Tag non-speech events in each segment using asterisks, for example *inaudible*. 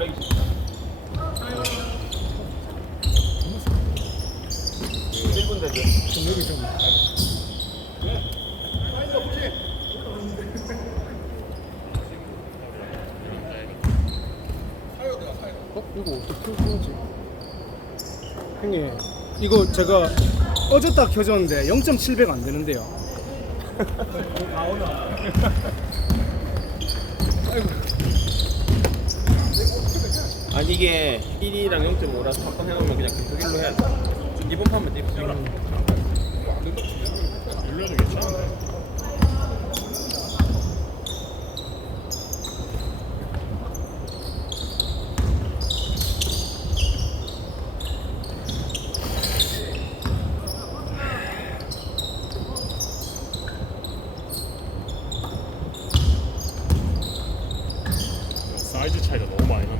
어? 이거 이거 제가 어제 딱 켜졌는데 0.7배 안 되는데요 *laughs* 아니 이게 1이랑 0.5라서 한판 해놓으면 그냥 1로 해야 돼. 이번 판만 띄고 찍어. 윤려도 괜찮은데. 사이즈 차이가 너무 많이 난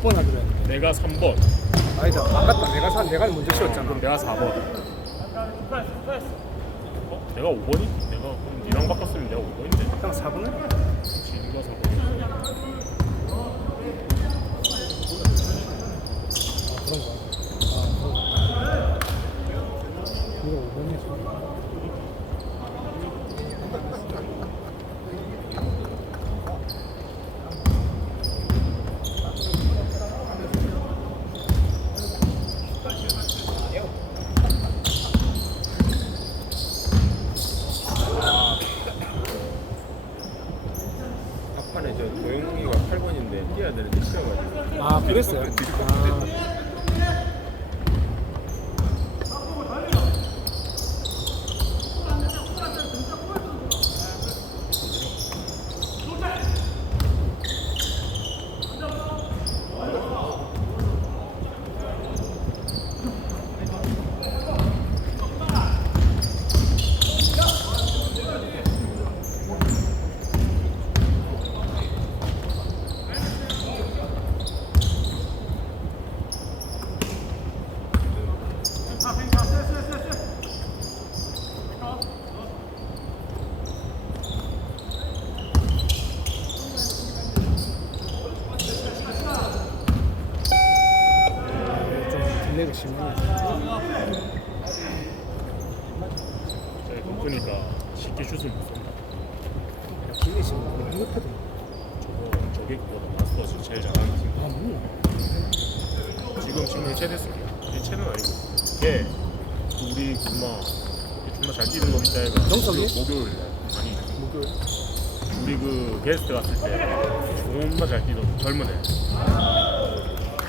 몇 번 하기로 했는데 내가 3번, 아니다 아깝다 내가 사 내가 먼저 그럼 내가 4번. 어? 내가 5번이? 내가 그럼 니랑 바꿨으면 내가 5번인데. 형 4분은? 진우가 4번. 아 그런가 아 그런가 이거 5번이지 앞판에 저 도영이가 8번인데 뛰어야 되는데 쉬어가지고. 아 그랬어요? 아, 좀 딜레이가 심하네 제가 컴프니까 쉽게 슛을 못 쏜다. 딜레 이 심하네 이거 패드 저거 저격보다 마스터즈 제일 잘하는 팀. 아 몰라 지금 지금 해체됐을 거야. 해체는 아니고. 걔 우리 군마 존나 잘 뛰는 놈 있다 얘가. 영석이? 그 목요일 날 아니 목요일 우리 그 게스트 갔을 때 존나 잘 뛰던 젊은 애.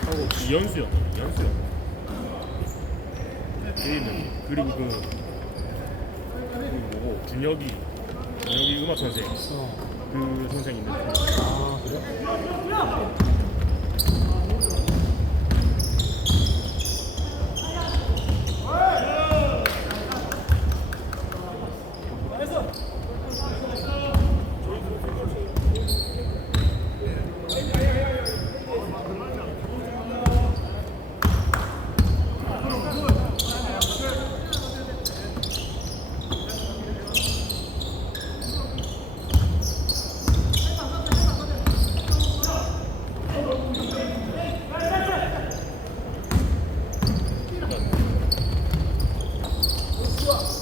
하고 이현수였나? 이현수였나? 걔는 그리고 그, 그 뭐고 준혁이 준혁 이 음악 선생 어. 그 선생 있는데 아 그래?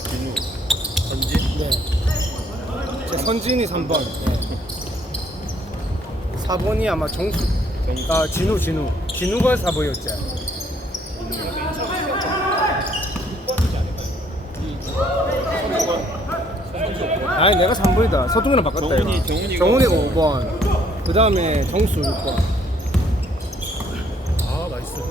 진우 전진? 네. 제 선진이 3번. 네. 4번이 아마 정수. 아 진우 진우. 진우가 4번이었지. 아니 내가 3번이다. 서동이랑 바꿨다. 정훈이, 정훈이가 5번. 그 다음에 정수 6번. 나이스.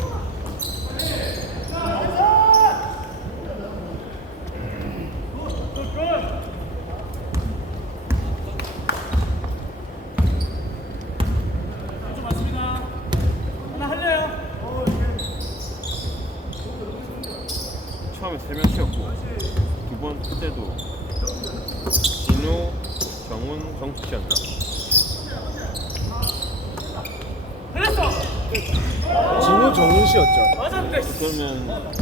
처음에 세명 쉬었고 두 번 그때도 진우, 정훈, 정수 씨였나? 진우 정훈 씨였죠. 그러면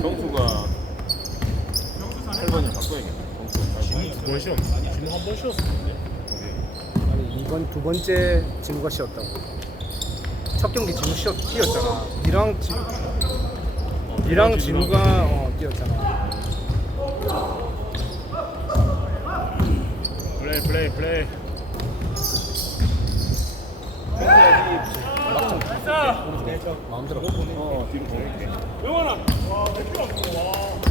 정수가 8번을 바꿔야겠다. 정수가 진우 두번 쉬었는데. 진우 한번 쉬었었는데. 아니 이번 두 번째 진우가 쉬었다고. 첫 경기 진우 쉬었 뛰었잖아. 니랑 진 니랑 진우가 어, 뛰었잖아. 플레이 플레이 플레이. 마음대로. 어, 뒤로 보낼게. 오.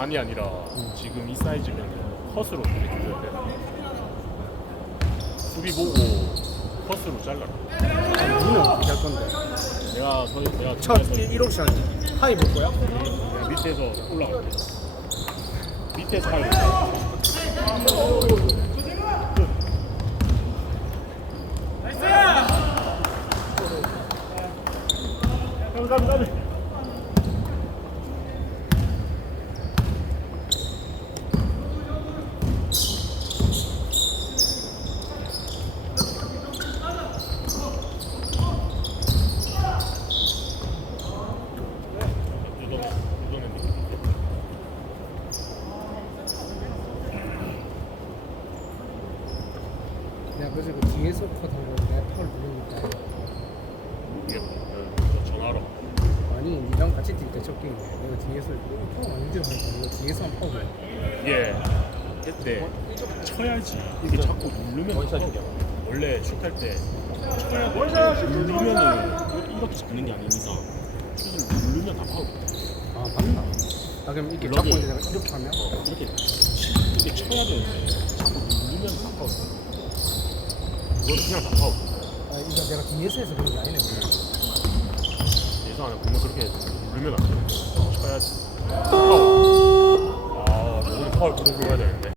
아니 아니라 지금 이 사이즈면 컷으로 돼. 수비 보고 컷으로 잘라라. 우리는 어떻게 할 건데? 내가 서 내가 첫 중간에서 1옵션 하이 볼 거야? 내가 밑에서 올라갈게. 밑에서 하이. 감사합니다. 이거는 내가 그래서 그 뒤에서 컷한 거 내가 털 누르니까 이게 뭐, 전화로. 아니 니랑 같이 뛸 때 첫 게임에 내가 뒤에서 이거 형 아니지 하니까 내가 뒤에서 한 파울 예. 그때 쳐야지. 이게 자꾸 누르면 원샷이야. 원래 슛할 때 쳐야 돼. 누르면은 이렇게 잡는 게 아닌 이상 슛을 누르면 다 파울. 아 맞나? 아 그럼 이렇게 잡고 있는데 내가 이렇게 하면 이렇게 치- 이렇게 쳐야 되는데 자꾸 누르면 다 파울. 이거는 그냥 다 파울. 아 이거 내가 뒤에서 해서 그런 게 아니네 예상하는 보면 그렇게 누르면 안 돼. 쳐야지. 아, 오늘 파울 부르고 해야 되는데.